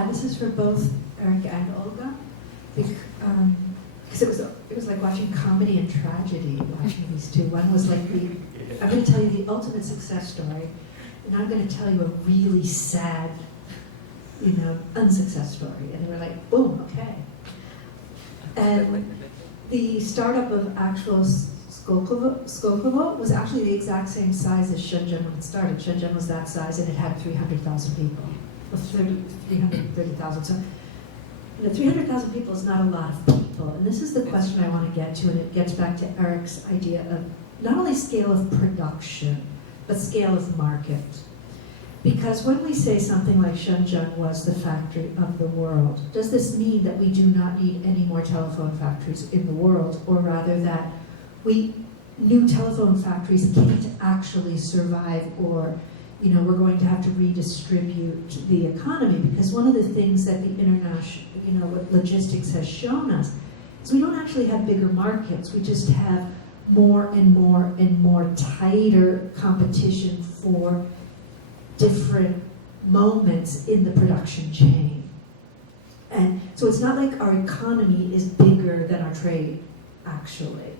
Yeah, this is for both Eric and Olga. Because it was like watching comedy and tragedy, watching these two. One was like I'm going to tell you the ultimate success story, and I'm going to tell you a really sad, unsuccess story. And they were like, boom, okay. And the startup of actual Skolkovo was actually the exact same size as Shenzhen when it started. Shenzhen was that size, and it had 300,000 people, 330,000. So, 300,000 people is not a lot of people. And this is the question I want to get to, and it gets back to Eric's idea of not only scale of production, but scale of market. Because when we say something like Shenzhen was the factory of the world, does this mean that we do not need any more telephone factories in the world, or rather that new telephone factories can't actually survive, or we're going to have to redistribute the economy? Because one of the things that the international, what logistics has shown us, is we don't actually have bigger markets. We just have more and more and more tighter competition for different moments in the production chain. And so it's not like our economy is bigger than our trade, actually.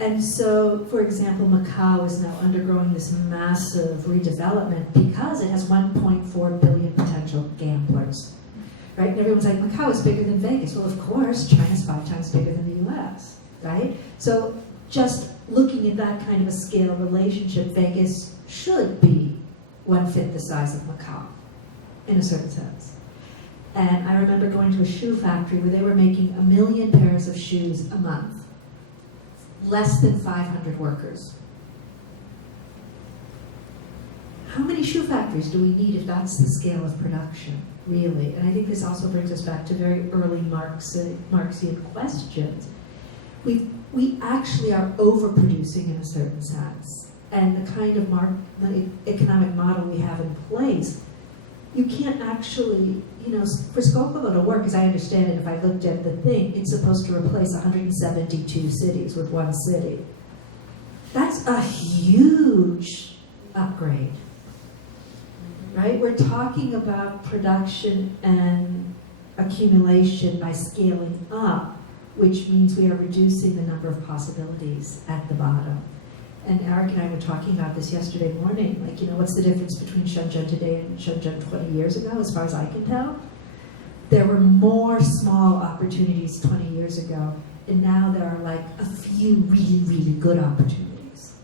And so, for example, Macau is now undergoing this massive redevelopment because it has 1.4 billion potential gamblers, right? And everyone's like, Macau is bigger than Vegas. Well, of course, China's 5 times bigger than the US, right? So just looking at that kind of a scale relationship, Vegas should be 1/5 the size of Macau, in a certain sense. And I remember going to a shoe factory where they were making 1 million pairs of shoes a month. Less than 500 workers. How many shoe factories do we need if that's the scale of production, really? And I think this also brings us back to very early Marxian questions. We actually are overproducing in a certain sense. And the kind of the economic model we have in place, you can't actually, for Skolkovo to work, as I understand it, if I looked at the thing, it's supposed to replace 172 cities with one city. That's a huge upgrade, right? We're talking about production and accumulation by scaling up, which means we are reducing the number of possibilities at the bottom. And Eric and I were talking about this yesterday morning, what's the difference between Shenzhen today and Shenzhen 20 years ago, as far as I can tell? There were more small opportunities 20 years ago, and now there are like a few really, really good opportunities.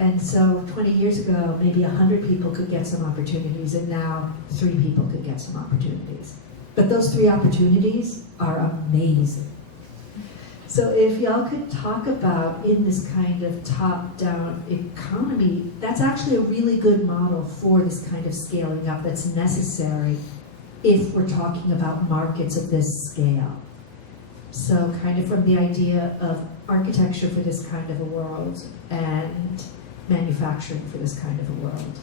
And so 20 years ago, maybe 100 people could get some opportunities, and now 3 people could get some opportunities. But those 3 opportunities are amazing. So if y'all could talk about, in this kind of top-down economy, that's actually a really good model for this kind of scaling up that's necessary if we're talking about markets of this scale. So kind of from the idea of architecture for this kind of a world and manufacturing for this kind of a world.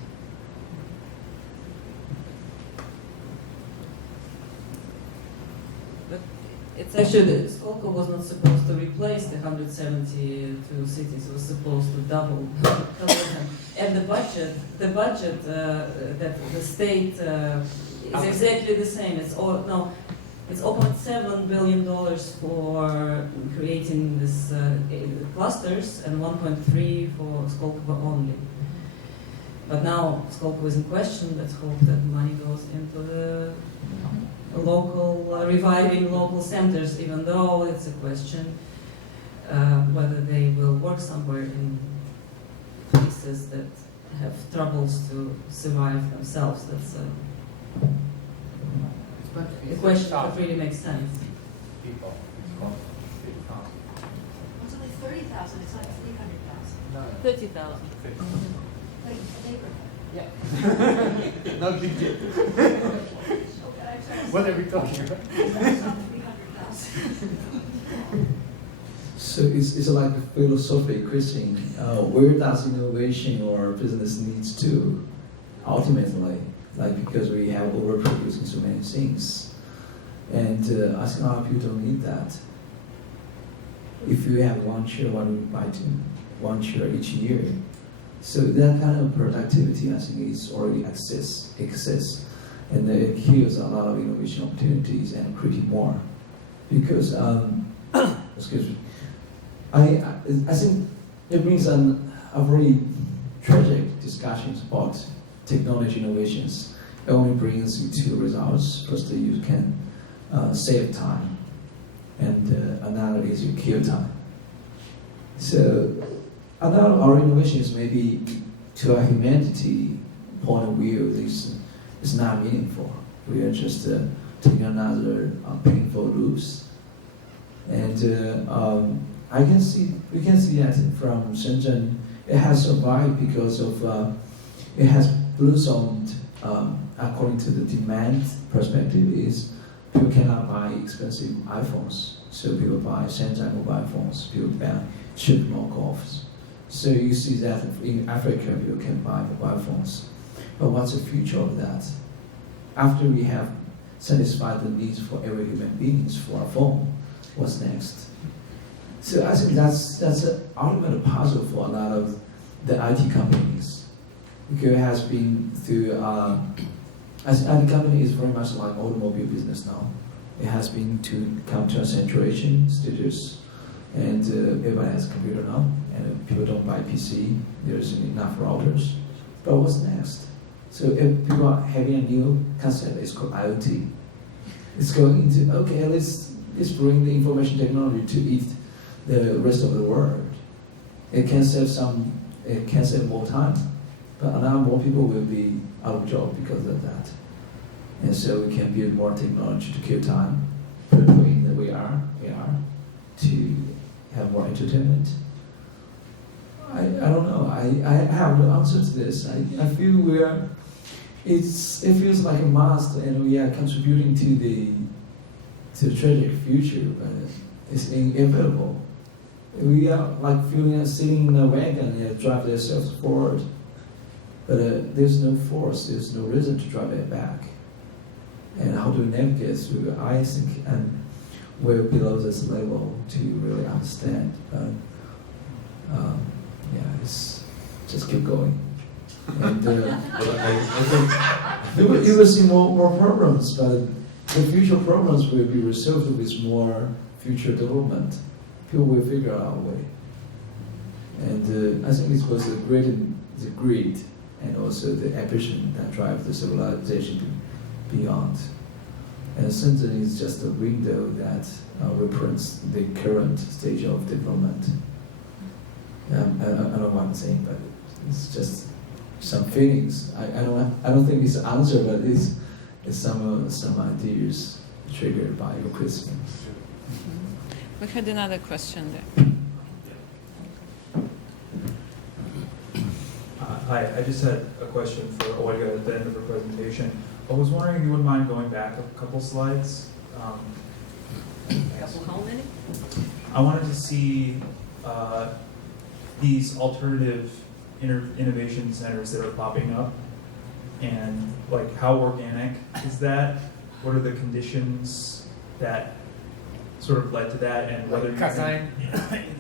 It's actually that Skolkovo was not supposed to replace the 172 cities. It was supposed to double them. And the budget that the state is exactly the same. It's $0.7 billion for creating this clusters and 1.3 for Skolkovo only. But now Skolkovo is in question. Let's hope that money goes into the reviving local centers, even though it's a question whether they will work somewhere in places that have troubles to survive themselves. That's a question that really makes sense. People. It's only 30,000, it's like 300,000. No. 30,000. Like a neighborhood. No big deal. What are we talking about? So it's like a philosophy question. Where does innovation or business needs to ultimately? Because we have overproducing so many things. And I think our people don't need that. If you have 1 chair, why don't you buy 1 chair each year? So that kind of productivity, I think, is already exists. and it kills a lot of innovation opportunities and creating more. Because, excuse me, I think it brings a very tragic discussions about technology innovations. It only brings you two results. First, you can save time, and another is you kill time. So, another of our innovations maybe to a humanity point of view is not meaningful. We are just taking another painful loops, and we can see that from Shenzhen. It has survived because of it has blossomed according to the demand perspective. Is people cannot buy expensive iPhones, so people buy Shenzhen mobile phones. People buy cheap knockoffs. So you see that in Africa, people can buy mobile phones. But what's the future of that? After we have satisfied the needs for every human beings for a phone, what's next? So I think that's an ultimate puzzle for a lot of the IT companies. Because it has been through, as IT company is very much like automobile business now. It has been to come to a saturation status, and everybody has a computer now, and people don't buy PC, there's enough routers. But what's next? So if people are having a new concept, it's called IoT. It's going into, okay, let's bring the information technology to eat the rest of the world. It can save more time, but a lot more people will be out of job because of that. And so we can build more technology to kill time, put it in the AR, to have more entertainment. I don't know. I have no answer to this. I feel it feels like a must, and we are contributing to the tragic future, but it's inevitable. We are like sitting in a wagon and drive ourselves forward, but there's no force, there's no reason to drive it back. And how do we navigate through? I think we're below this level to really understand. But it's just keep going. And I think you will see more problems, but the future problems will be resolved with more future development. People will figure out a way. And I think it was the greed and also the ambition that drive the civilization beyond. And Shenzhen is just a window that represents the current stage of development. I don't know what I'm saying, but it's just some feelings. I don't think it's an answer, but it's some ideas triggered by your question. We had another question there. Hi, I just had a question for Olga at the end of her presentation. I was wondering if you wouldn't mind going back a couple slides. How many? I wanted to see these alternative innovation centers that are popping up, and like how organic is that? What are the conditions that sort of led to that, and whether you Kazan.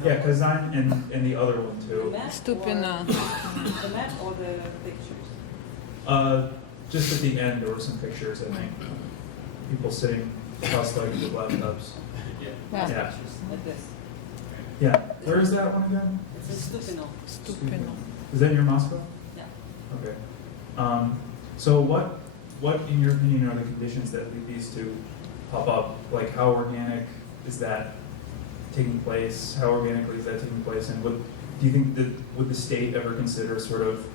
yeah, Kazan and the other one too. Stupina. The map or the pictures? Just at the end, there were some pictures, I think. People sitting cross-legged with laptops. Yeah. Yeah. Like this. Yeah. Where is that one again? It's a Stupino. Stupino. Is that near Moscow? Yeah. Okay. So what, in your opinion, are the conditions that lead these to pop up? Like, how organic is that taking place? How organically is that taking place? And do you think that would the state ever consider sort of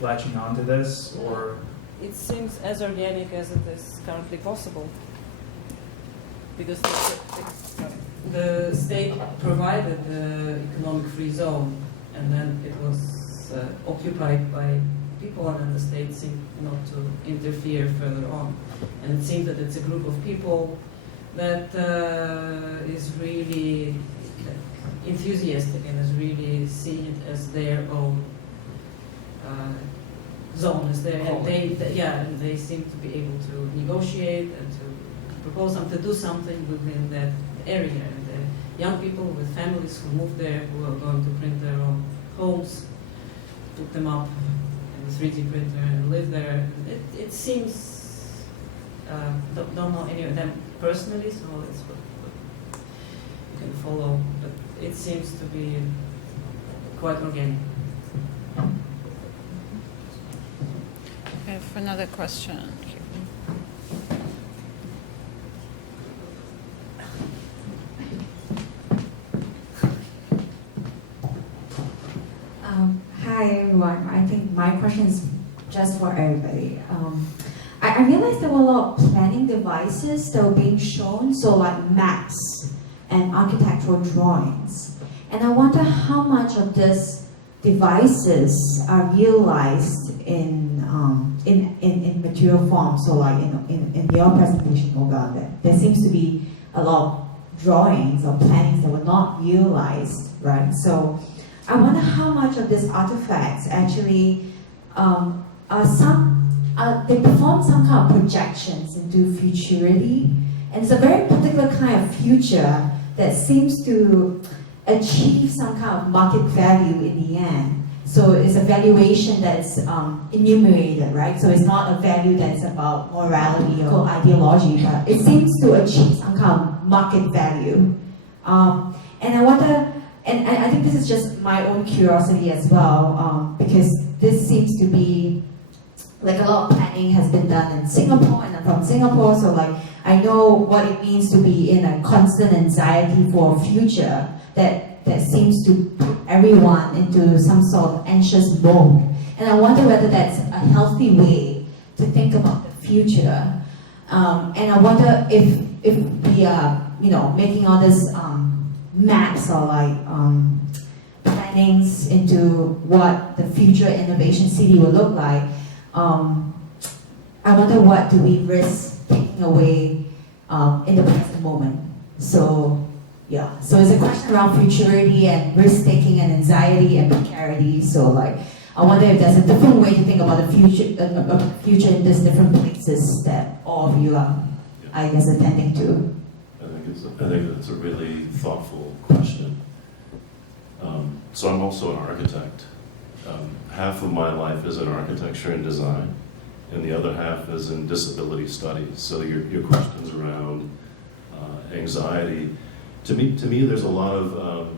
latching onto this, or? It seems as organic as it is currently possible. Because the state provided the economic free zone, and then it was occupied by people, and then the state seemed not to interfere further on. And it seems that it's a group of people that is really enthusiastic and is really seeing it as their own zone, as their, and and they seem to be able to negotiate and to propose and to do something within that area. And the young people with families who move there, who are going to print their own homes, put them up in the 3D printer and live there. It seems don't know any of them personally, so it's you can follow. But it seems to be quite organic. We have another question here. Hi everyone. I think my question is just for everybody. I realized there were a lot of planning devices that were being shown, so like maps and architectural drawings. And I wonder how much of these devices are realized in material form. So like in your presentation, Olga, there seems to be a lot of drawings or plannings that were not realized, right? So I wonder how much of these artifacts actually they perform some kind of projections into futurity, and it's a very particular kind of future that seems to achieve some kind of market value in the end. So it's a valuation that's enumerated, right? So it's not a value that's about morality or ideology, but it seems to achieve some kind of market value. And I wonder, and I think this is just my own curiosity as well, because this seems to be, like a lot of planning has been done in Singapore, and I'm from Singapore, so like I know what it means to be in a constant anxiety for a future that seems to put everyone into some sort of anxious mode. And I wonder whether that's a healthy way to think about the future. And I wonder if we are, making all this maps or like plannings into what the future innovation city will look like. I wonder what do we risk taking away in the present moment. So yeah, so it's a question around futurity and risk taking and anxiety and precarity. So like, I wonder if there's a different way to think about the future in these different places that all of you are, I guess, attending to. I think that's a really thoughtful question. So I'm also an architect. Half of my life is in architecture and design, and the other half is in disability studies. So your questions around anxiety, to me, there's a lot of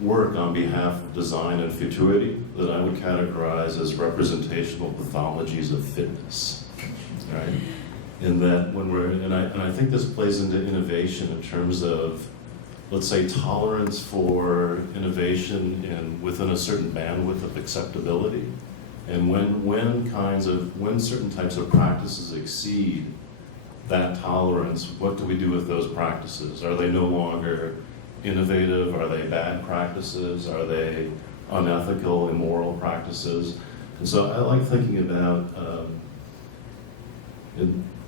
work on behalf of design and futurity that I would categorize as representational pathologies of fitness, right? In that when and I think this plays into innovation in terms of, let's say, tolerance for innovation and within a certain bandwidth of acceptability, and when certain types of practices exceed that tolerance, what do we do with those practices? Are they no longer innovative? Are they bad practices? Are they unethical, immoral practices? And so I like thinking about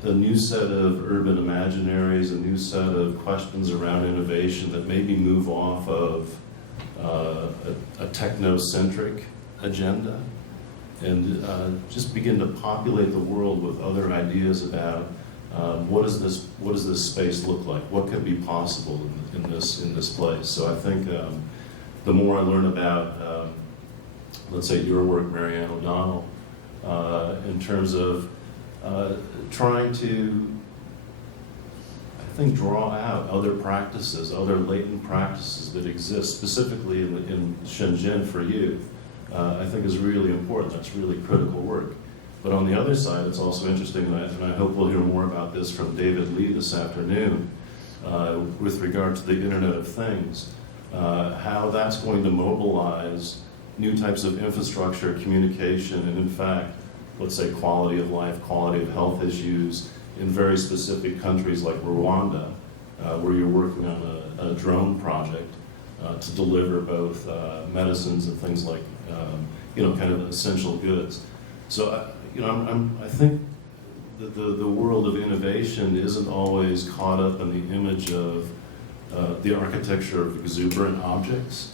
a new set of urban imaginaries, a new set of questions around innovation that maybe move off of a technocentric agenda and just begin to populate the world with other ideas about what does this space look like? What could be possible in this place? So I think the more I learn about, let's say, your work, Marianne O'Donnell, in terms of trying to, I think, draw out other practices, other latent practices that exist, specifically in Shenzhen for you, I think is really important. That's really critical work. But on the other side, it's also interesting, and I hope we'll hear more about this from David Lee this afternoon, with regard to the Internet of Things, how that's going to mobilize new types of infrastructure, communication, and in fact, let's say quality of life, quality of health issues in very specific countries like Rwanda, where you're working on a drone project to deliver both medicines and things like, kind of essential goods. So, I think that the world of innovation isn't always caught up in the image of the architecture of exuberant objects,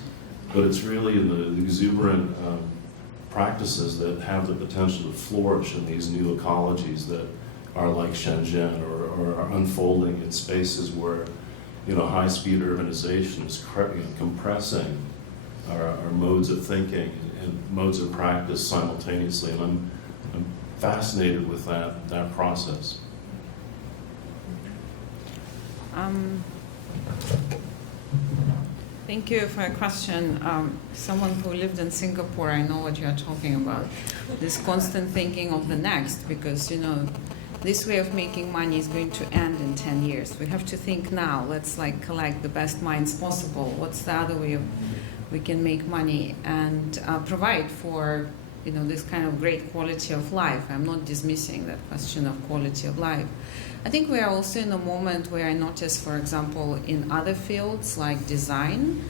but it's really in the exuberant practices that have the potential to flourish in these new ecologies that are like Shenzhen or are unfolding in spaces where, high-speed urbanization is compressing our modes of thinking and modes of practice simultaneously, and I'm fascinated with that process. Thank you for your question. Someone who lived in Singapore, I know what you are talking about. This constant thinking of the next, because this way of making money is going to end in 10 years. We have to think now. Let's collect the best minds possible. What's the other way we can make money and provide for this kind of great quality of life? I'm not dismissing that question of quality of life. I think we are also in a moment where I notice, for example, in other fields like design,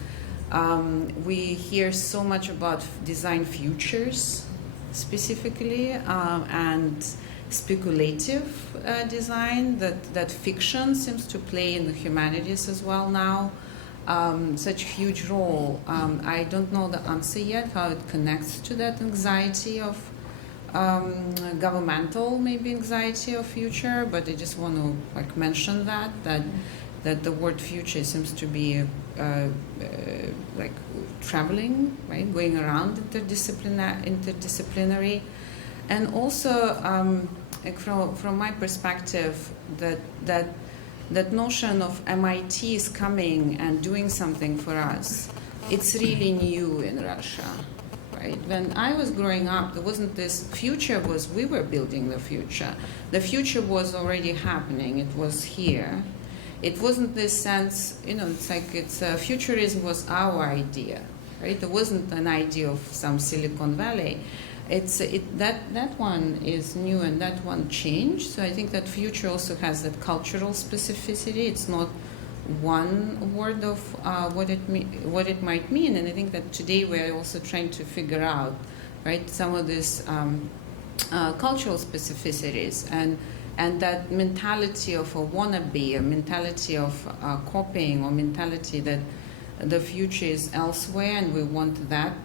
we hear so much about design futures specifically, and speculative design that fiction seems to play in the humanities as well now. Such a huge role. I don't know the answer yet, how it connects to that anxiety of governmental, maybe anxiety of future, but I just want to mention that the word future seems to be traveling, right, going around interdisciplinary, and also from my perspective that notion of MIT is coming and doing something for us, it's really new in Russia, right? When I was growing up, there wasn't this future, we were building the future. The future was already happening, it was here. It wasn't this sense, futurism was our idea, right? There wasn't an idea of some Silicon Valley. That one is new and that one changed. So I think that future also has that cultural specificity. It's not one word of what it might mean. And I think that today we're also trying to figure out, right, some of these cultural specificities and that mentality of a wannabe, a mentality of copying, or mentality that the future is elsewhere and we want that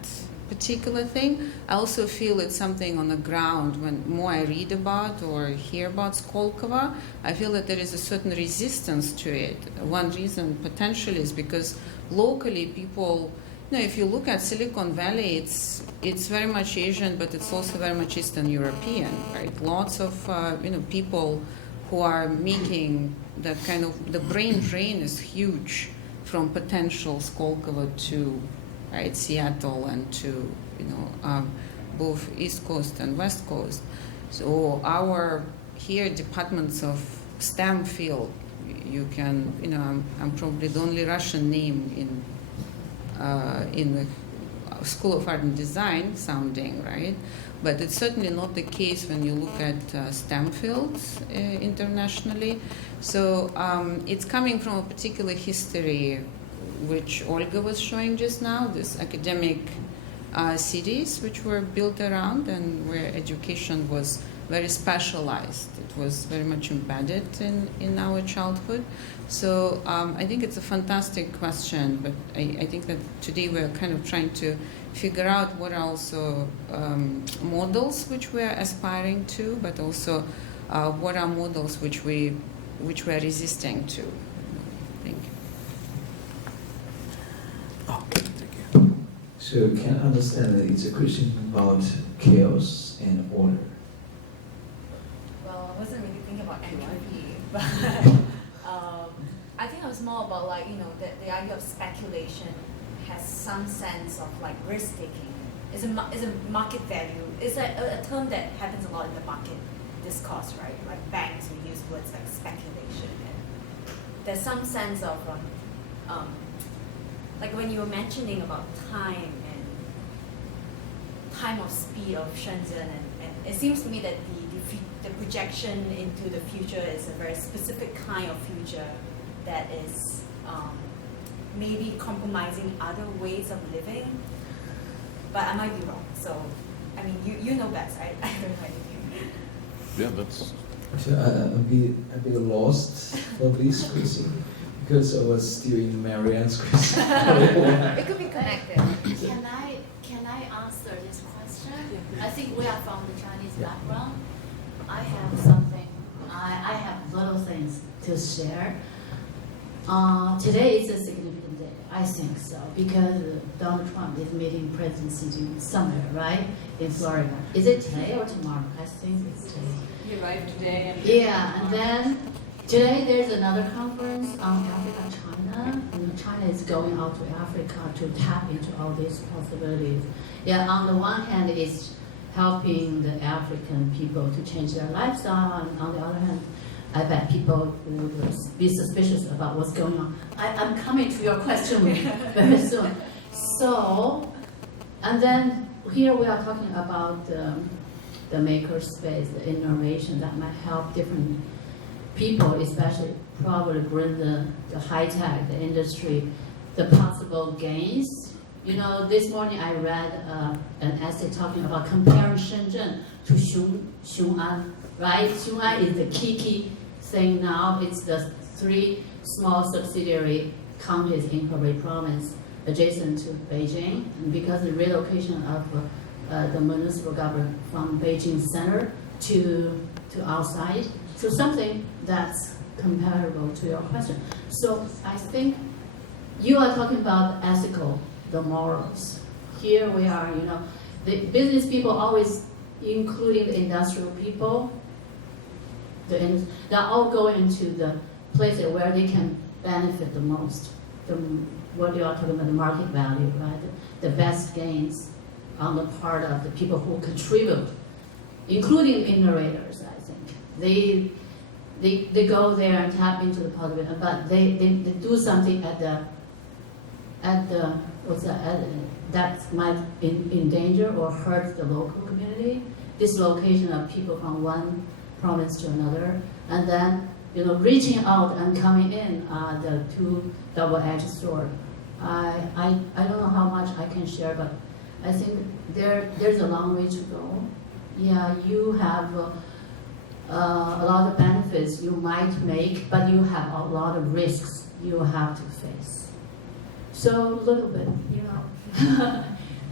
particular thing. I also feel it's something on the ground. When more I read about or hear about Skolkovo, I feel that there is a certain resistance to it. One reason potentially is because locally people, if you look at Silicon Valley, it's very much Asian, but it's also very much Eastern European, right? Lots of people who are making that kind of, the brain drain is huge from potential Skolkovo to, right, Seattle and to both East Coast and West Coast. So our here departments of STEM field, you can I'm probably the only Russian name in the School of Art and Design sounding, right? But it's certainly not the case when you look at STEM fields internationally. So it's coming from a particular history which Olga was showing just now, this academic cities which were built around and where education was very specialized. It was very much embedded in our childhood. So I think it's a fantastic question, but I think that today we're kind of trying to figure out what are also models which we're aspiring to, but also what are models which we're resisting to. Thank you. So you can understand that it's a question about chaos and order. Well, I wasn't really thinking about entropy, but I think it was more about the idea of speculation has some sense of risk taking. It's a market value. It's a term that happens a lot in the market discourse, right? Like banks, we use words like speculation, and there's some sense of like when you were mentioning about time of speed of Shenzhen, and it seems to me that the projection into the future is a very specific kind of future that is maybe compromising other ways of living, but I might be wrong. So, I mean, you know best, right? I don't know anything. Yeah, that's. So a bit lost for this question because I was still in Marianne's question. It could be connected. Can I answer this question? I think we are from the Chinese background. I have something. I have little things to share. Today is a significant day. I think so because Donald Trump is meeting President Xi Jinping somewhere, right, in Florida. Is it today or tomorrow? I think it's today. He arrived today. Yeah, and then Today there's another conference on Africa, China. You know, China is going out to Africa to tap into all these possibilities. Yeah, on the one hand, it's helping the African people to change their lifestyle, and on the other hand, I bet people would be suspicious about what's going on. I'm coming to your question very soon. So, and then here we are talking about the maker space, the innovation that might help different people, especially probably bring the high tech, the industry, the possible gains. You know, this morning I read an essay talking about comparing Shenzhen to Xiong'an, right? Xiong'an is the key thing now. It's the 3 small subsidiary counties in Hebei province adjacent to Beijing. And because the relocation of the municipal government from Beijing center to outside, so something that's comparable to your question. So I think you are talking about ethical, the morals. Here we are, you know, the business people always, including the industrial people, they're all going into the places where they can benefit the most. What you are talking about, the market value, right? The best gains on the part of the people who contribute, including innovators, I think. They go there and tap into the possibility, but they do something at the that might endanger or hurt the local community. Dislocation of people from one province to another, and then, you know, reaching out and coming in are the 2 double-edged sword. I don't know how much I can share, but I think there's a long way to go. Yeah, you have a lot of benefits you might make, but you have a lot of risks you have to face. So a little bit, you know.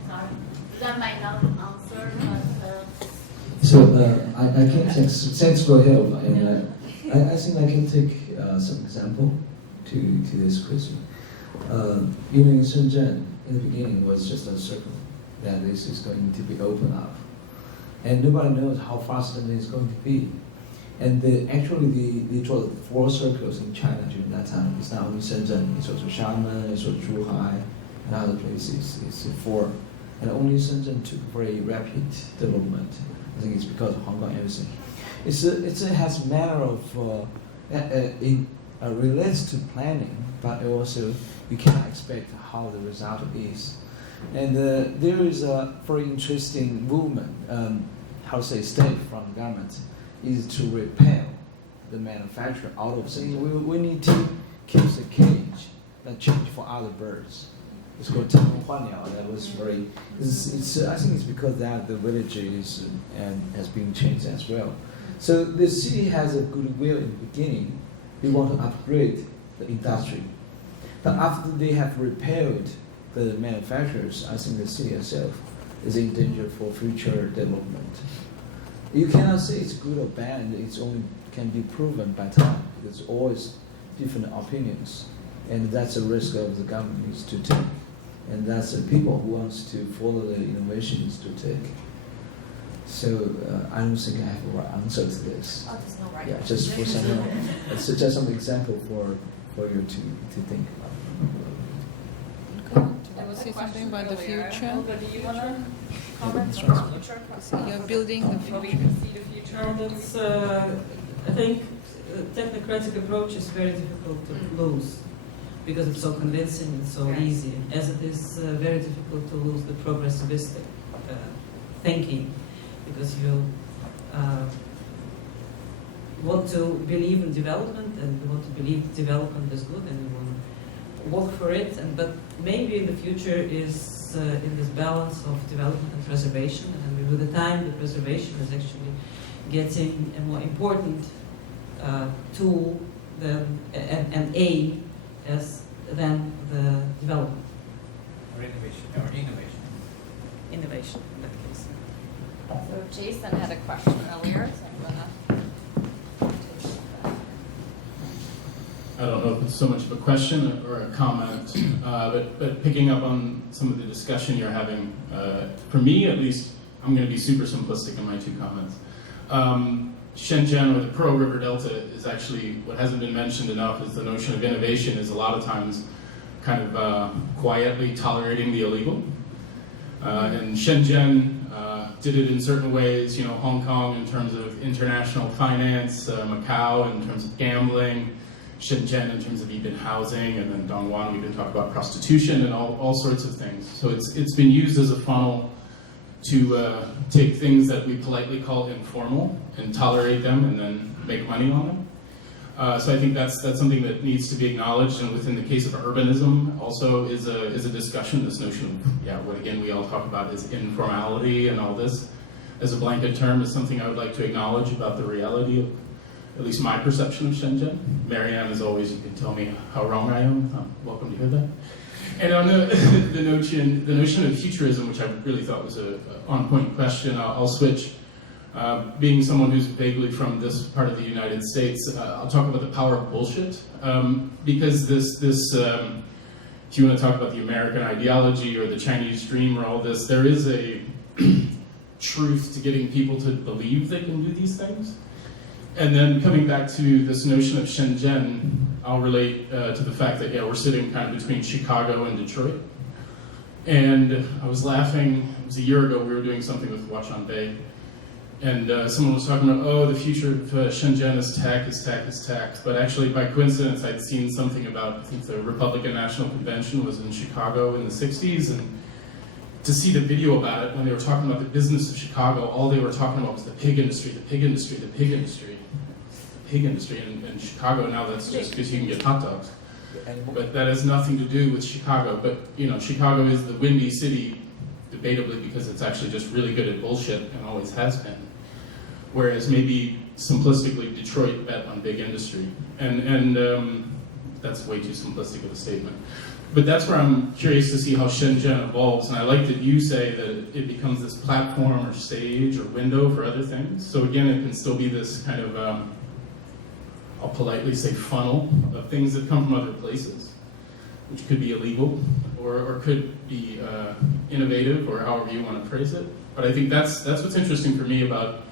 Sorry, that might not answer, but. So I can thanks for help, and I think I can take some example to this question. You know, in Shenzhen, in the beginning, was just a circle that this is going to be opened up, and nobody knows how fast it is going to be. And actually, they draw 4 circles in China during that time. It's not only Shenzhen, it's also Xiamen, it's also Zhuhai, and other places. It's 4, and only Shenzhen took very rapid development. I think it's because of Hong Kong, everything. It has matter of it relates to planning, but also you cannot expect how the result is. And there is a very interesting movement, step from the government, is to repel the manufacturer out of things. We need to keep the cage and change for other birds. It's called Tianhuaniao. That was very. I think it's because that the village is and has been changed as well. So the city has a goodwill in the beginning. They want to upgrade the industry, but after they have repelled the manufacturers, I think the city itself is in danger for future development. You cannot say it's good or bad. It's only can be proven by time. There's always different opinions, and that's a risk of the government needs to take. And that's the people who wants to follow the innovations to take. So I don't think I have a right answer to this. Oh, there's no right. Yeah, just for some, it's just some example for you to think about. I will say something about the future. But do you want to comment Yeah, on the future? So you're building the How we future. can see the future? No, that's, I think technocratic approach is very difficult to lose because it's so convincing and so Yes. easy, as it is very difficult to lose the progressivistic thinking, because you want to believe in development and you want to believe development is good and you want to work for it, but maybe the future is in this balance of development and preservation, and with the time the preservation is actually getting a more important tool and aim than the development. Or innovation. Innovation in that case. So Jason had a question earlier, so I'm gonna. I don't know if it's so much of a question or a comment, but picking up on some of the discussion you're having, for me at least, I'm going to be super simplistic in my 2 comments. Shenzhen or the Pearl River Delta is actually, what hasn't been mentioned enough is the notion of innovation is a lot of times kind of quietly tolerating the illegal. And Shenzhen did it in certain ways, you know, Hong Kong in terms of international finance, Macau in terms of gambling, Shenzhen in terms of even housing, and then Dongguan we can talk about prostitution and all sorts of things. So it's been used as a funnel to take things that we politely call informal and tolerate them and then make money on them. So I think that's something that needs to be acknowledged, and within the case of urbanism also is a discussion, this notion of, what again we all talk about is informality, and all this as a blanket term is something I would like to acknowledge about the reality of at least my perception of Shenzhen. Marianne, as always, you can tell me how wrong I am. I'm welcome to hear that. And on the notion of futurism, which I really thought was a on-point question, I'll switch. Being someone who's vaguely from this part of the United States, I'll talk about the power of bullshit, because this if you want to talk about the American ideology or the Chinese dream or all this, there is a truth to getting people to believe they can do these things. And then coming back to this notion of Shenzhen, I'll relate to the fact that, we're sitting kind of between Chicago and Detroit. And I was laughing, it was a year ago, we were doing something with Watch on Bay, and someone was talking about, the future of Shenzhen is tech. But actually, by coincidence, I'd seen something about, I think the Republican National Convention was in Chicago in the 60s, and to see the video about it, when they were talking about the business of Chicago, all they were talking about was the pig industry. In Chicago now, that's just because you can get hot dogs. But that has nothing to do with Chicago. But, Chicago is the windy city, debatably because it's actually just really good at bullshit and always has been. Whereas maybe simplistically, Detroit bet on big industry. And that's way too simplistic of a statement. But that's where I'm curious to see how Shenzhen evolves. And I like that you say that it becomes this platform or stage or window for other things. So again, it can still be this kind of, I'll politely say funnel of things that come from other places, which could be illegal or could be innovative, or however you want to phrase it. But I think that's what's interesting for me about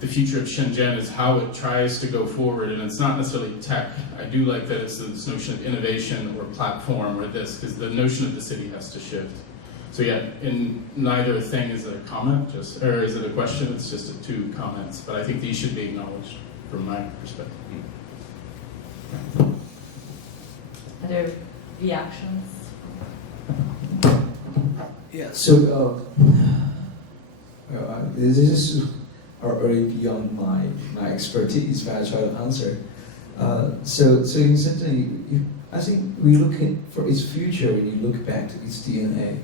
the future of Shenzhen, is how it tries to go forward. And it's not necessarily tech. I do like that it's this notion of innovation or platform or this, because the notion of the city has to shift. So in neither thing is it a comment, or is it a question? It's just two comments. But I think these should be acknowledged from my perspective. Other reactions? Yeah, so this is already beyond my expertise, but I try to answer. So in Shenzhen, I think we look for its future when you look back to its DNA.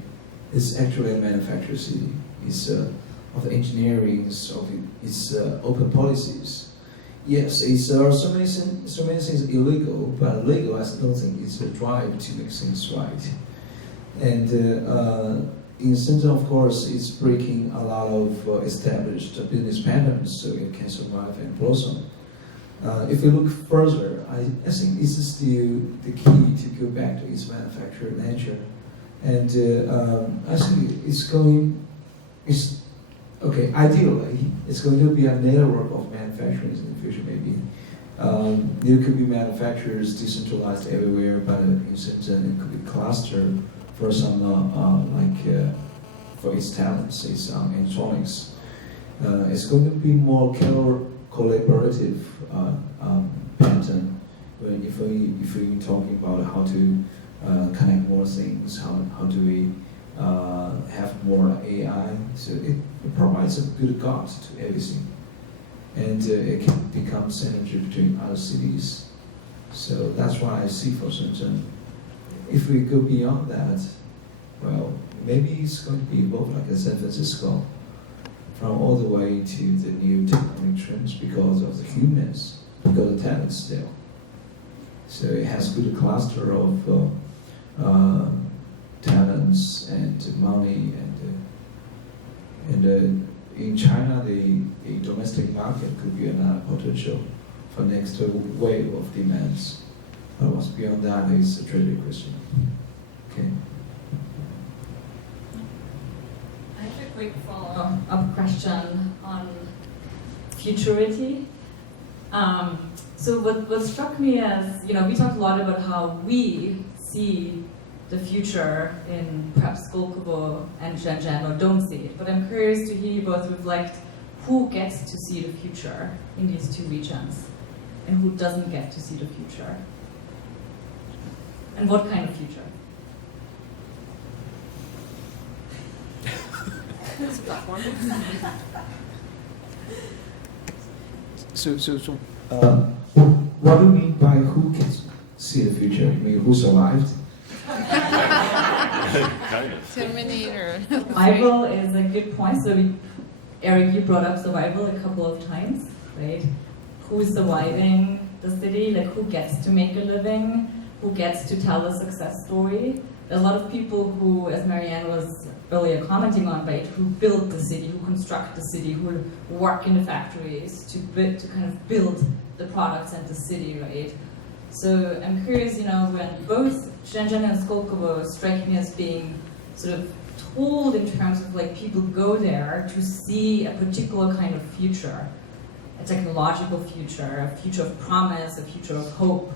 It's actually a manufacturing city. It's of the engineering, of its open policies. Yes, there are so many things illegal, but legal, I don't think it's a drive to make things right. And in Shenzhen, of course, it's breaking a lot of established business patterns, so it can survive and blossom. If you look further, I think this is still the key to go back to its manufacturing nature. And I think ideally, it's going to be a network of manufacturers in the future, maybe. There could be manufacturers decentralized everywhere, but in Shenzhen, it could be clustered for some, for its talents, its electronics. It's going to be more collaborative pattern. If we're talking about how to connect more things, how do we have more AI? So it provides a good guide to everything, and it can become synergy between other cities. So that's why I see for Shenzhen. If we go beyond that, well, maybe it's going to be evolved like a San Francisco, from all the way to the new technology trends because of the humans, because of the talents still. So it has good cluster of talents and money, and in China, the domestic market could be another potential for next wave of demands. But what's beyond that is a treasury question. Okay. I have a quick follow-up question on futurity. So what struck me as, we talked a lot about how we see the future in perhaps Skolkovo and Shenzhen, or don't see it. But I'm curious to hear you both reflect who gets to see the future in these two regions and who doesn't get to see the future. And what kind of future? That's a tough one. What do you mean by who can see the future? You mean who survived? Kind of. Terminator. Survival is a good point. So, Eric, you brought up survival a couple of times, right? Who's surviving the city? Like, who gets to make a living? Who gets to tell a success story? There's a lot of people who, as Marianne was earlier commenting on, right, who build the city, who construct the city, who work in the factories to kind of build the products and the city, right? So I'm curious, when both Shenzhen and Skolkovo strike me as being sort of told in terms of like people go there to see a particular kind of future, a technological future, a future of promise, a future of hope,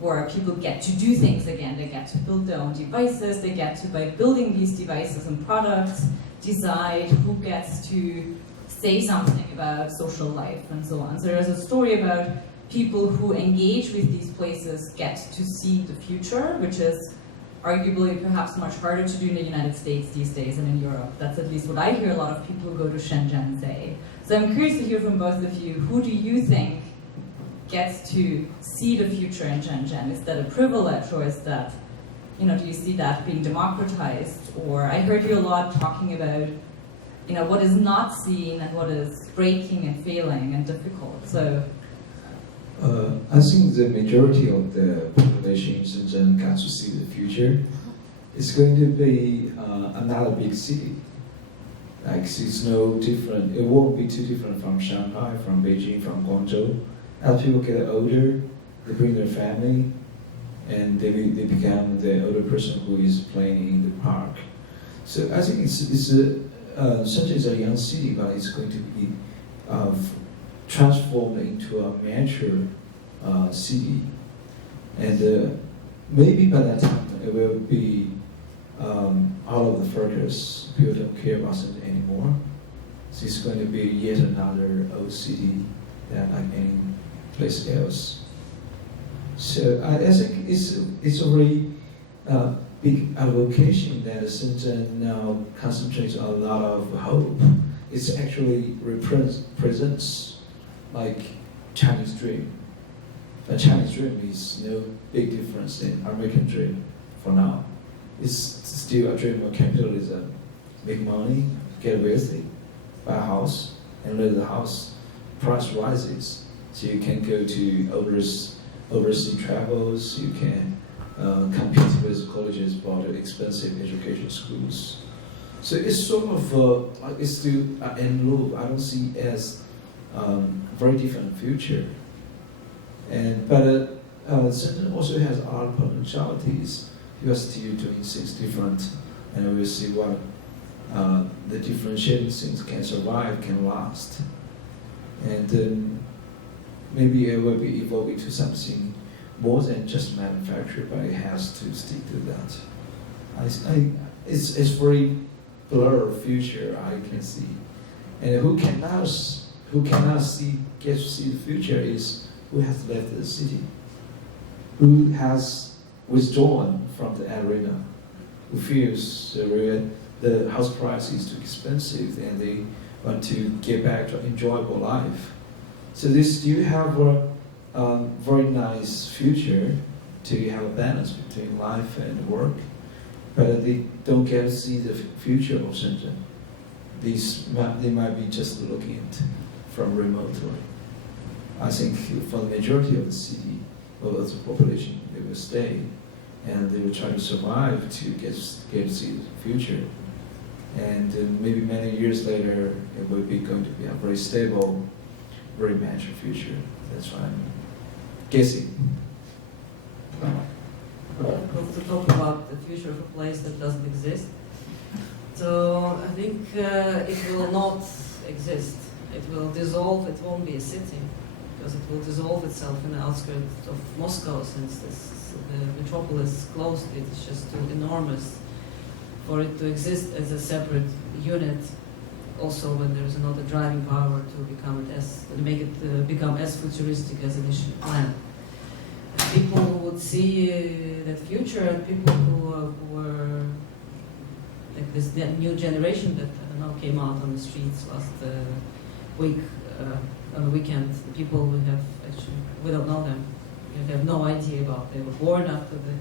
where people get to do things again. They get to build their own devices, they get to, by building these devices and products, decide who gets to say something about social life and so on. So there's a story about people who engage with these places get to see the future, which is arguably perhaps much harder to do in the United States these days than in Europe. That's at least what I hear a lot of people who go to Shenzhen say. So I'm curious to hear from both of you, who do you think gets to see the future in Shenzhen? Is that a privilege, or is that, do you see that being democratized? Or I heard you a lot talking about, what is not seen and what is breaking and failing and difficult. So I think the majority of the population in Shenzhen got to see the future. It's going to be another big city. Like, it's no different. It won't be too different from Shanghai, from Beijing, from Guangzhou. As people get older, they bring their family, and they become the older person who is playing in the park. So I think Shenzhen is a young city, but it's going to be transformed into a mature city. And maybe by that time it will be out of the focus. People don't care about Shenzhen anymore. So it's going to be yet another old city that like any place else. So I think it's a very big advocation that Shenzhen now concentrates on a lot of hope. It actually represents like Chinese dream. A Chinese dream is no big difference in American dream for now. It's still a dream of capitalism. Make money, get wealthy, buy a house, and live in the house. Price rises, so you can go to overseas travels. You can compete with colleges for the expensive education schools. So it's sort of it's still an end loop. I don't see it as very different future. But Shenzhen also has other potentialities. You are still doing things different, and we'll see what the differentiating things can survive, can last. And maybe it will be evolving to something more than just manufacture, but it has to stick to that. It's very blurred future I can see, and who cannot get to see the future is who has left the city, who has withdrawn from the arena, who feels the house price is too expensive and they want to get back to enjoyable life. So they still have a very nice future to have a balance between life and work, but they don't get to see the future of Shenzhen. They might be just looking at from remotely. I think for the majority of the city, of the population, they will stay, and they will try to survive to get to see the future. And maybe many years later, it will be going to be a very stable, very mature future. That's what I'm guessing. Difficult to talk about the future of a place that doesn't exist. So I think it will not exist. It will dissolve, it won't be a city, because it will dissolve itself in the outskirts of Moscow, since the metropolis is closed. It's just too enormous for it to exist as a separate unit. Also, when there's another driving power to make it become as futuristic as initially planned. People who would see that future, and people who were like this new generation that came out on the streets last week on the weekend. The people we don't know them. We have no idea about. They were born after the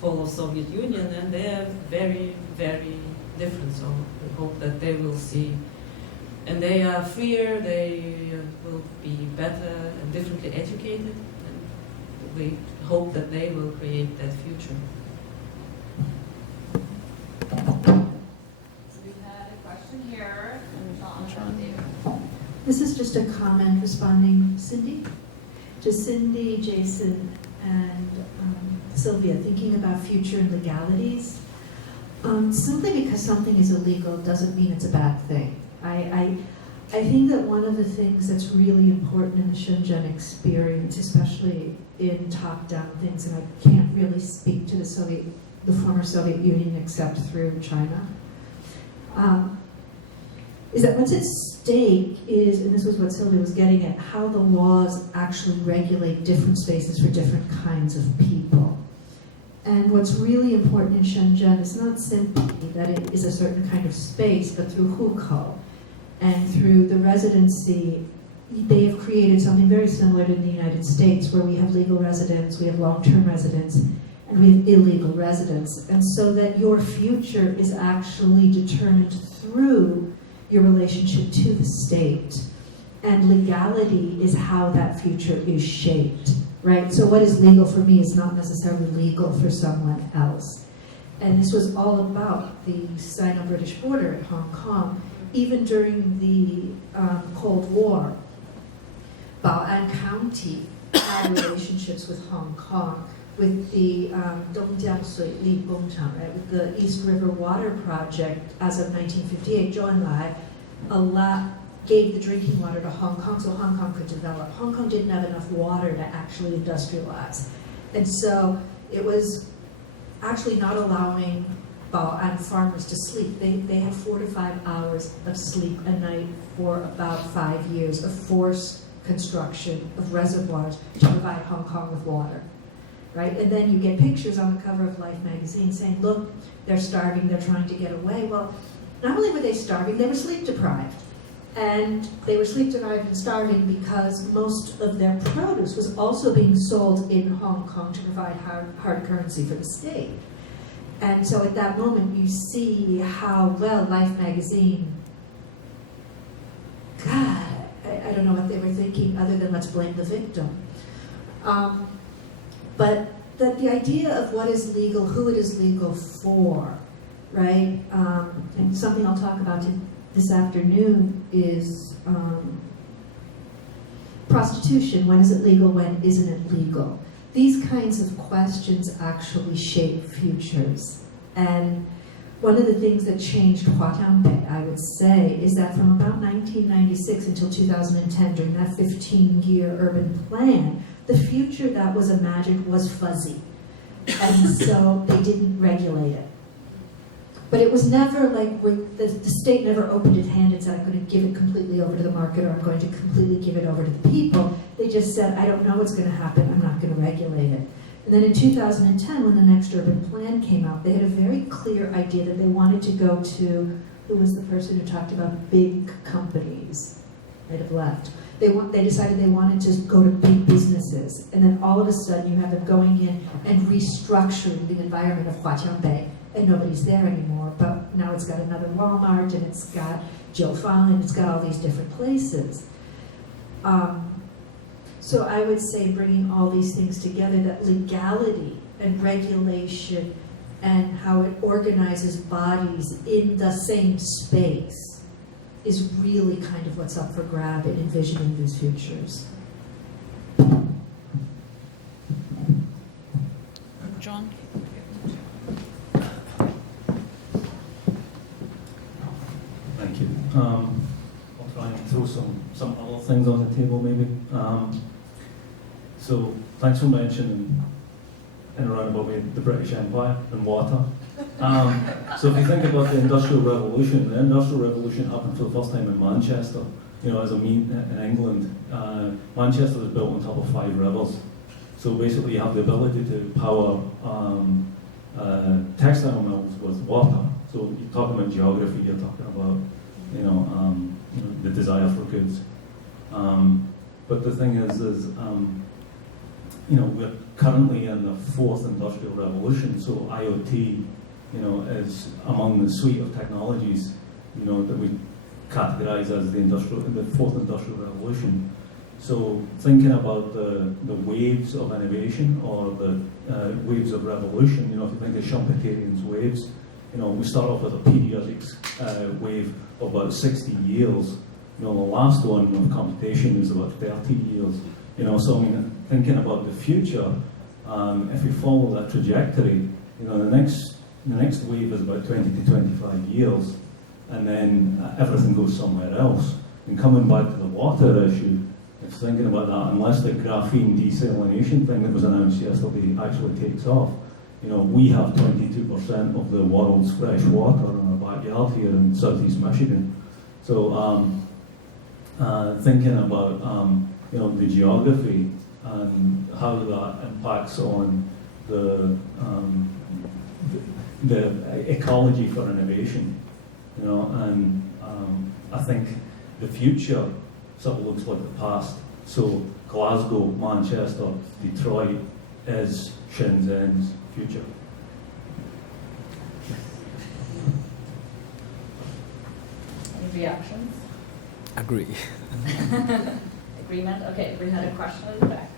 fall of Soviet Union, and they are very, very different. So we hope that they will see, and they are freer. They will be better and differently educated. And we hope that they will create that future. We had a question here from John. This is just a comment responding, Cindy? To Cindy, Jason, and Sylvia, thinking about future legalities. Simply because something is illegal doesn't mean it's a bad thing. I think that one of the things that's really important in the Shenzhen experience, especially in top-down things, and I can't really speak to the former Soviet Union except through China, is that what's at stake is, and this was what Sylvia was getting at, how the laws actually regulate different spaces for different kinds of people. And what's really important in Shenzhen is not simply that it is a certain kind of space, but through hukou and through the residency, they have created something very similar to the United States, where we have legal residents, we have long-term residents, and we have illegal residents. And so that your future is actually determined through your relationship to the state. And legality is how that future is shaped, right? So what is legal for me is not necessarily legal for someone else. And this was all about the Sino-British border at Hong Kong. Even during the Cold War, Bao'an County had relationships with Hong Kong, with the Dongjiangshui Li Gongchang, right, with the East River Water Project. As of 1958, Zhou Enlai gave the drinking water to Hong Kong so Hong Kong could develop. Hong Kong didn't have enough water to actually industrialize. And so it was actually not allowing Bao'an farmers to sleep. They had 4 to 5 hours of sleep a night for about 5 years of forced construction of reservoirs to provide Hong Kong with water, right? And then you get pictures on the cover of Life magazine saying, look, they're starving, they're trying to get away. Well, not only were they starving, they were sleep deprived. And they were sleep deprived and starving because most of their produce was also being sold in Hong Kong to provide hard currency for the state. And so at that moment, you see how well Life magazine, God, I don't know what they were thinking other than let's blame the victim. But that the idea of what is legal, who it is legal for, right? And something I'll talk about this afternoon is prostitution. When is it legal? When isn't it legal? These kinds of questions actually shape futures. And one of the things that changed Huatiangbei, I would say, is that from about 1996 until 2010, during that 15-year urban plan, the future that was imagined was fuzzy. And so they didn't regulate it. But it was never like, the state never opened its hand and said, I'm going to give it completely over to the market, or I'm going to completely give it over to the people. They just said, I don't know what's going to happen, I'm not going to regulate it. And then in 2010, when the next urban plan came out, they had a very clear idea that they wanted to go to, who was the person who talked about big companies, might have left. They decided they wanted to go to big businesses. And then all of a sudden you have them going in and restructuring the environment of Huatiangbei. And nobody's there anymore, but now it's got another Walmart, and it's got Jiufang, and it's got all these different places. So I would say, bringing all these things together, that legality and regulation and how it organizes bodies in the same space is really kind of what's up for grab in envisioning these futures. John? Thank you. I'll try and throw some other things on the table maybe. So thanks for mentioning in a roundabout way the British Empire and water. So if you think about the Industrial Revolution happened for the first time in Manchester, you know, as a mean in England. Manchester was built on top of 5 rivers. So basically you have the ability to power textile mills with water. So you're talking about geography, you're talking about, you know, the desire for goods. But the thing is you know, we're currently in the 4th industrial revolution, so IoT, you know, is among the suite of technologies, you know, that we categorize as the 4th industrial revolution. So thinking about the waves of innovation or the waves of revolution, you know, if you think of Schumpeterian's waves, you know, we start off with a periodic wave of about 60 years. You know, the last one of computation is about 30 years. You know, so I mean, thinking about the future, if we follow that trajectory, you know, the next wave is about 20 to 25 years, and then everything goes somewhere else. And coming back to the water issue, if thinking about that, unless the graphene desalination thing that was announced yesterday actually takes off, you know, we have 22% of the world's fresh water in our backyard here in southeast Michigan. So thinking about you know, the geography and how that impacts on the ecology for innovation, you know, and I think the future sort of looks like the past. So Glasgow, Manchester, Detroit is Shenzhen's future. Any reactions? Agree. Agreement? Okay, we had a question in the back.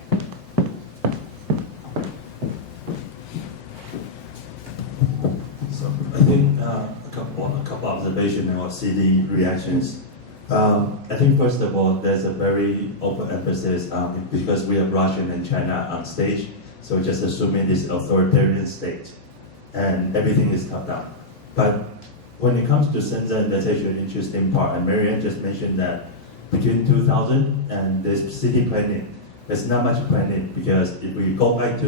So I think a couple observations or CD reactions. I think first of all, there's a very open emphasis because we have Russia and China on stage, so just assuming this authoritarian state and everything is top down. But when it comes to Shenzhen, that's actually an interesting part. And Marianne just mentioned that between 2000 and this city planning, there's not much planning because if we go back to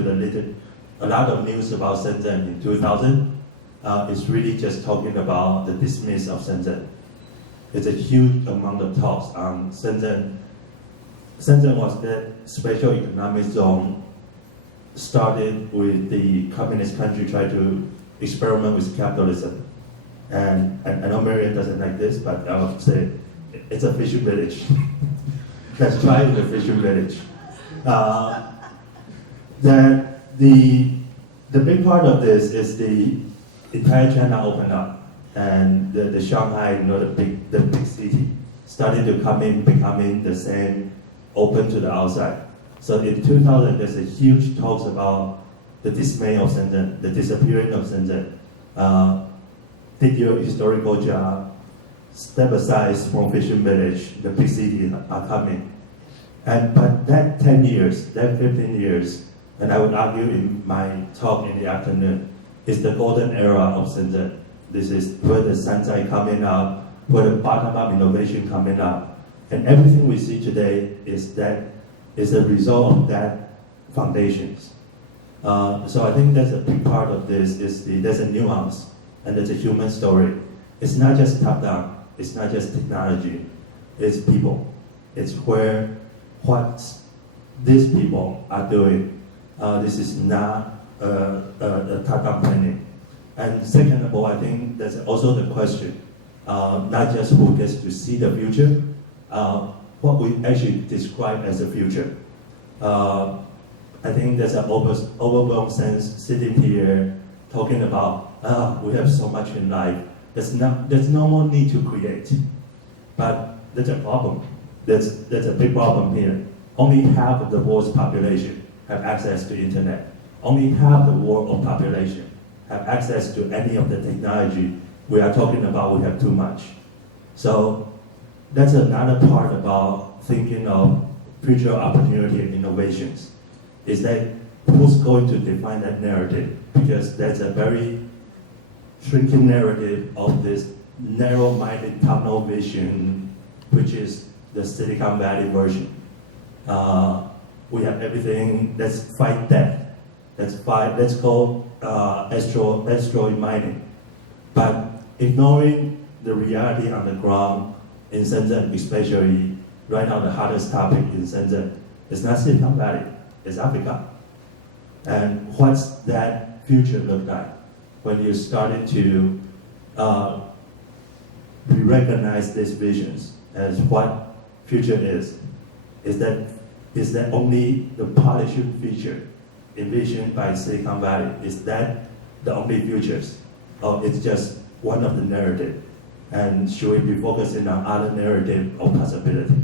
a lot of news about Shenzhen in 2000, it's really just talking about the dismiss of Shenzhen. It's a huge amount of talks on Shenzhen. Shenzhen was that special economic zone started with the communist country trying to experiment with capitalism. And I know Marianne doesn't like this, but I would say it's a fishing village. Let's try the fishing village. The big part of this is the entire China opened up. And the Shanghai, you know, the big city, started to come in, becoming the same, open to the outside. So in 2000, there's a huge talks about the dismay of Shenzhen, the disappearing of Shenzhen. Did your historical job, step aside small fishing village, the big cities are coming. But that 10 years, that 15 years, and I would argue in my talk in the afternoon, is the golden era of Shenzhen. This is where the Sanzai coming up, where the bottom-up innovation coming up. And everything we see today is a result of that foundations. So I think that's a big part of this, there's a nuance and there's a human story. It's not just top-down, it's not just technology, it's people. It's what these people are doing. This is not a top-down planning. And second of all, I think there's also the question, not just who gets to see the future, what we actually describe as the future. I think there's an overwhelmed sense sitting here talking about, we have so much in life, there's no more need to create. But there's a problem. There's a big problem here. Only half of the world's population have access to internet. Only half the world population have access to any of the technology we are talking about. We have too much. So that's another part about thinking of future opportunity and innovations, is that who's going to define that narrative? Because there's a very shrinking narrative of this narrow-minded tunnel vision, which is the Silicon Valley version. We have everything. Let's fight that. Let's go asteroid mining. But ignoring the reality on the ground in Shenzhen, especially right now, the hottest topic in Shenzhen is not Silicon Valley, it's Africa. And what's that future look like when you started to recognize these visions as what future is? Is that only the polished future envisioned by Silicon Valley? Is that the only futures? Or it's just one of the narrative? And should we be focusing on other narrative of possibility?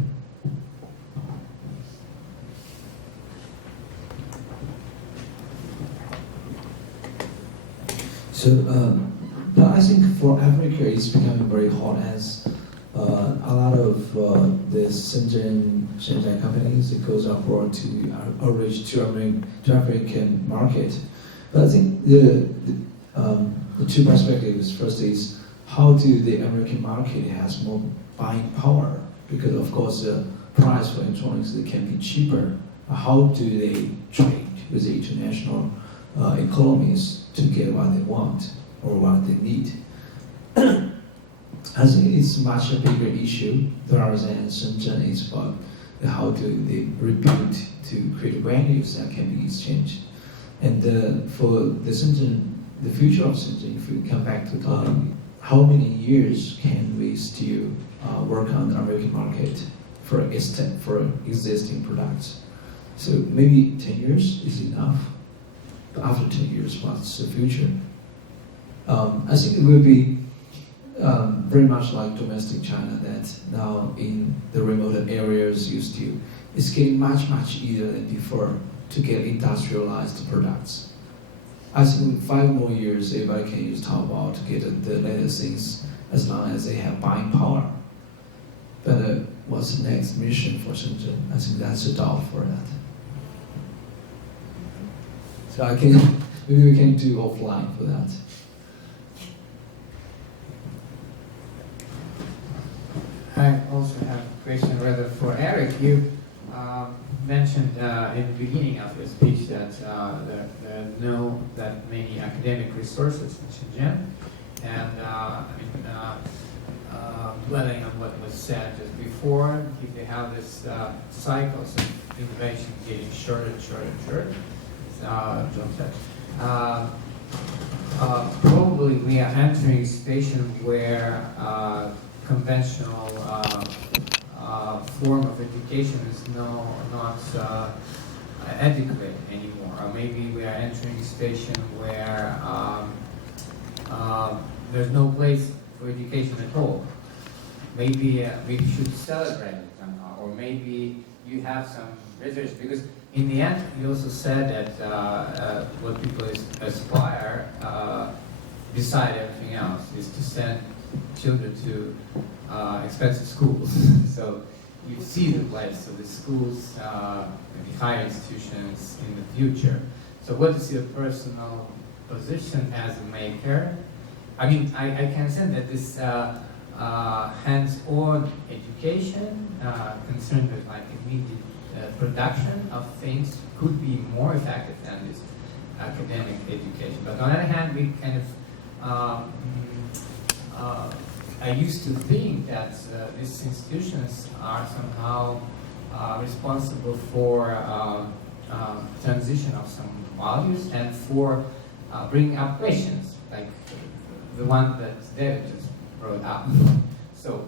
So, but I think for Africa, it's becoming very hot as a lot of the Shenzhen companies it goes abroad to outreach to African market. But I think the two perspectives. First is how do the American market has more buying power, because of course the price for electronics it can be cheaper. How do they trade with the international economies to get what they want or what they need? I think it's much a bigger issue rather than Shenzhen. It's about how do they rebuild to create values that can be exchanged. And for the Shenzhen, the future of Shenzhen, if we come back to talking, how many years can we still work on the American market for existing products? So maybe 10 years is enough. But after 10 years, what's the future? I think it will be very much like domestic China, that now in the remote areas it's getting much easier than before to get industrialized products. I think in 5 more years, everybody can use Taobao to get the latest things as long as they have buying power. But what's the next mission for Shenzhen? I think that's a doubt for that. So maybe we can do offline for that. I also have a question rather for Eric. You mentioned in the beginning of your speech that there are no that many academic resources in Shenzhen, and dwelling on what was said just before, if they have this cycles of innovation getting shorter and shorter, John said. Probably we are entering a station where conventional form of education is not adequate anymore. Or maybe we are entering a station where there's no place for education at all. Maybe we should celebrate it somehow, or maybe you have some research, because in the end, you also said that what people aspire, beside everything else, is to send children to expensive schools. So you see the place of the schools, maybe higher institutions in the future. So what is your personal position as a maker? I mean, I can say that this hands-on education concerned with like immediate production of things could be more effective than this academic education. But on the other hand, we kind of I used to think that these institutions are somehow responsible for transition of some values and for bringing up questions, like the one that David just brought up. So,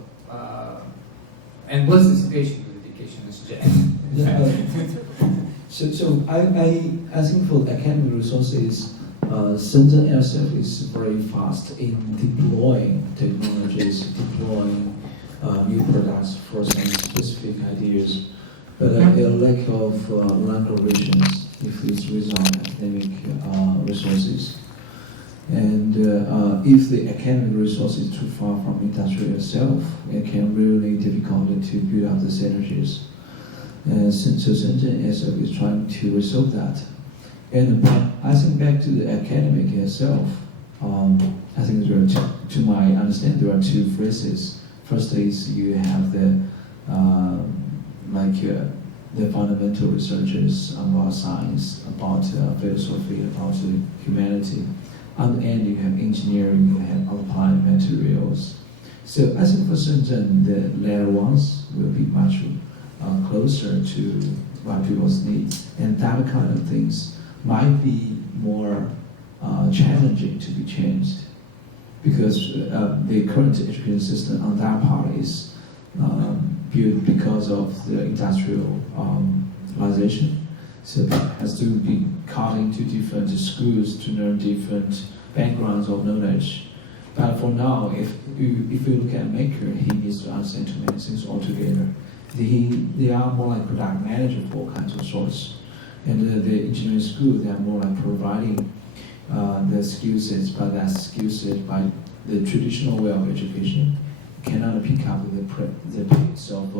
and what's the situation with education in Shenzhen? So I think for academic resources, Shenzhen itself is very fast in deploying technologies, deploying new products for some specific ideas, but a lack of local regions if it's without academic resources. And if the academic resource is too far from industry itself, it can really difficult to build up the synergies. So Shenzhen itself is trying to resolve that. And I think back to the academic itself, I think there are to my understanding, there are two phases. First is you have the the fundamental researches about science, about philosophy, about humanity. On the end, you have engineering, you have applied materials. So I think for Shenzhen, the latter ones will be much closer to what people's needs. And that kind of things might be more challenging to be changed, because the current education system on that part is built because of the industrialization. So it has to be cut into different schools to learn different backgrounds of knowledge. But for now, if you look at Maker, he needs to understand too many things altogether. They are more like product manager for all kinds of sorts. And the engineering school, they are more like providing the skill sets, but that skill set by the traditional way of education cannot pick up the pace of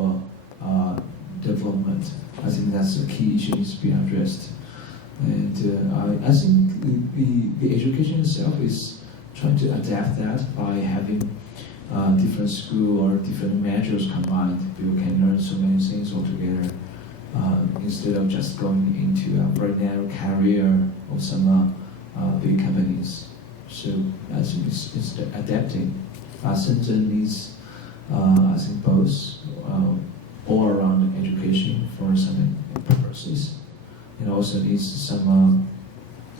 development. I think that's a key issue needs to be addressed. And I think the education itself is trying to adapt that by having different school or different measures combined. People can learn so many things altogether instead of just going into a very narrow career of some big companies. So I think it's adapting. Shenzhen needs, I think, both all-around education for some purposes. It also needs some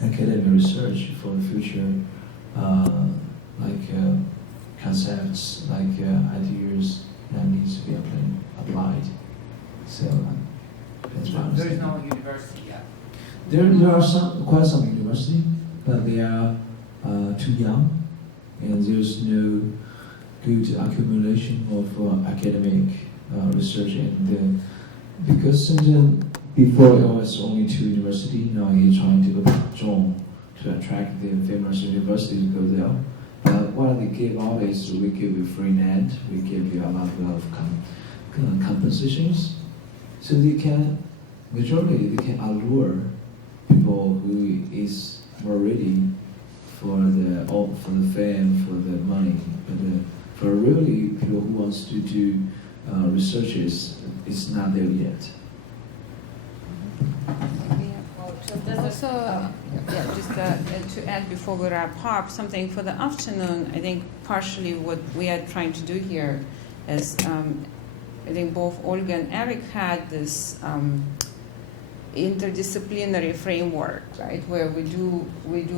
academic research for the future, concepts, ideas that needs to be applied. So that's what I'm There is saying. no university yet. There are quite some university, but they are too young, and there's no good accumulation of academic research. And because Shenzhen, before it was only 2 universities, now he's trying to go to Zhong to attract the famous universities to go there. But what they give out is we give you free land, we give you a lot of compensations, so majority they can allure people who is more ready for the fame, for the money, but for really people who wants to do researches, it's not there yet. Also, just to add before we wrap up, something for the afternoon, I think partially what we are trying to do here is, I think both Olga and Eric had this interdisciplinary framework, right, where we do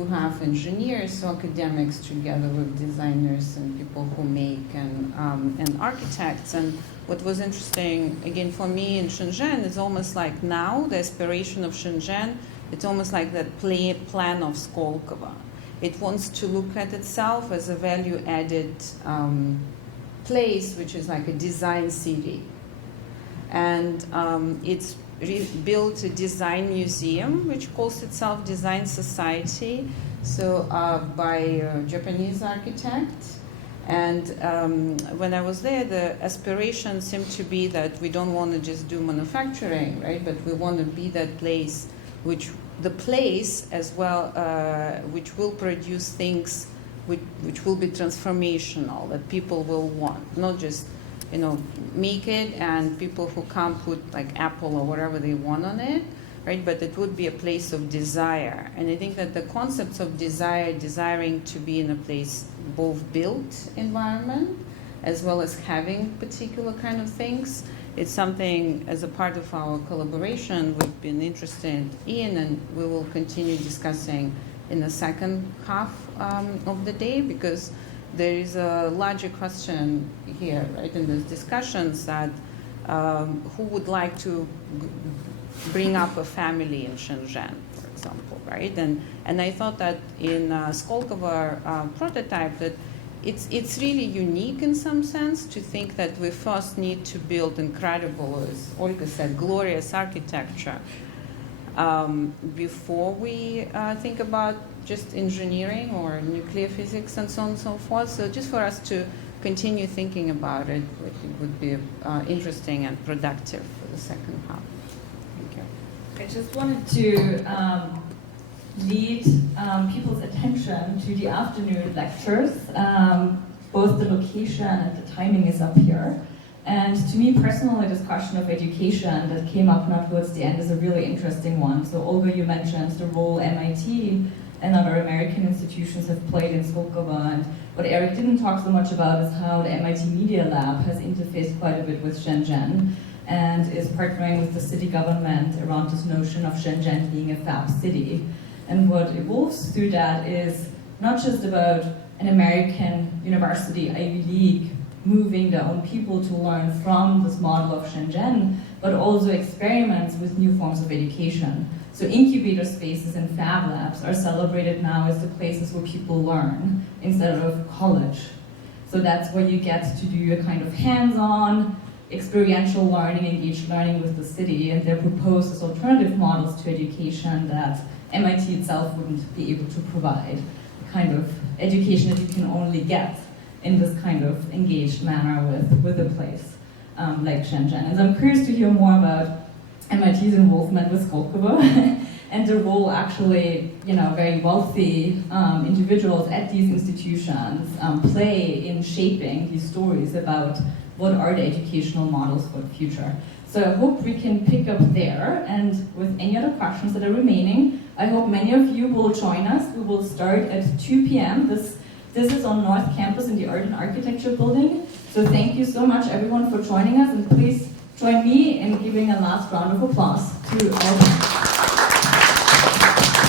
have engineers, so academics together with designers and people who make and architects. And what was interesting again for me in Shenzhen is almost like now the aspiration of Shenzhen, it's almost like that plan of Skolkovo. It wants to look at itself as a value-added place, which is like a design city, and it's built a design museum, which calls itself Design Society, so by a Japanese architect. And when I was there, the aspiration seemed to be that we don't want to just do manufacturing, right? But we want to be that place, which as well, which will produce things which will be transformational, that people will want, not just make it and people who come put like Apple or whatever they want on it, right? But it would be a place of desire. And I think that the concepts of desiring to be in a place, both built environment as well as having particular kind of things, it's something as a part of our collaboration we've been interested in, and we will continue discussing in the second half of the day, because there is a larger question here, right, in these discussions that who would like to bring up a family in Shenzhen, for example, right? And I thought that in Skolkovo prototype that it's really unique in some sense to think that we first need to build incredible, as Olga said, glorious architecture before we think about just engineering or nuclear physics and so on and so forth. So just for us to continue thinking about it, I think would be interesting and productive for the second half. Thank you. I just wanted to lead people's attention to the afternoon lectures. Both the location and the timing is up here. And to me personally, this question of education that came up now towards the end is a really interesting one. So Olga, you mentioned the role MIT and other American institutions have played in Skolkovo, and what Eric didn't talk so much about is how the MIT Media Lab has interfaced quite a bit with Shenzhen and is partnering with the city government around this notion of Shenzhen being a fab city. And what evolves through that is not just about an American university, Ivy League, moving their own people to learn from this model of Shenzhen, but also experiments with new forms of education. So incubator spaces and fab labs are celebrated now as the places where people learn instead of college. So that's where you get to do a kind of hands-on, experiential learning, engaged learning with the city, and they're proposed as alternative models to education that MIT itself wouldn't be able to provide. The kind of education that you can only get in this kind of engaged manner with a place like Shenzhen. And so I'm curious to hear more about MIT's involvement with Skolkovo and the role actually, very wealthy individuals at these institutions play in shaping these stories about what are the educational models for the future. So I hope we can pick up there, and with any other questions that are remaining, I hope many of you will join us. We will start at 2 p.m. This is on North Campus in the Art and Architecture building. So thank you so much everyone for joining us, and please join me in giving a last round of applause to our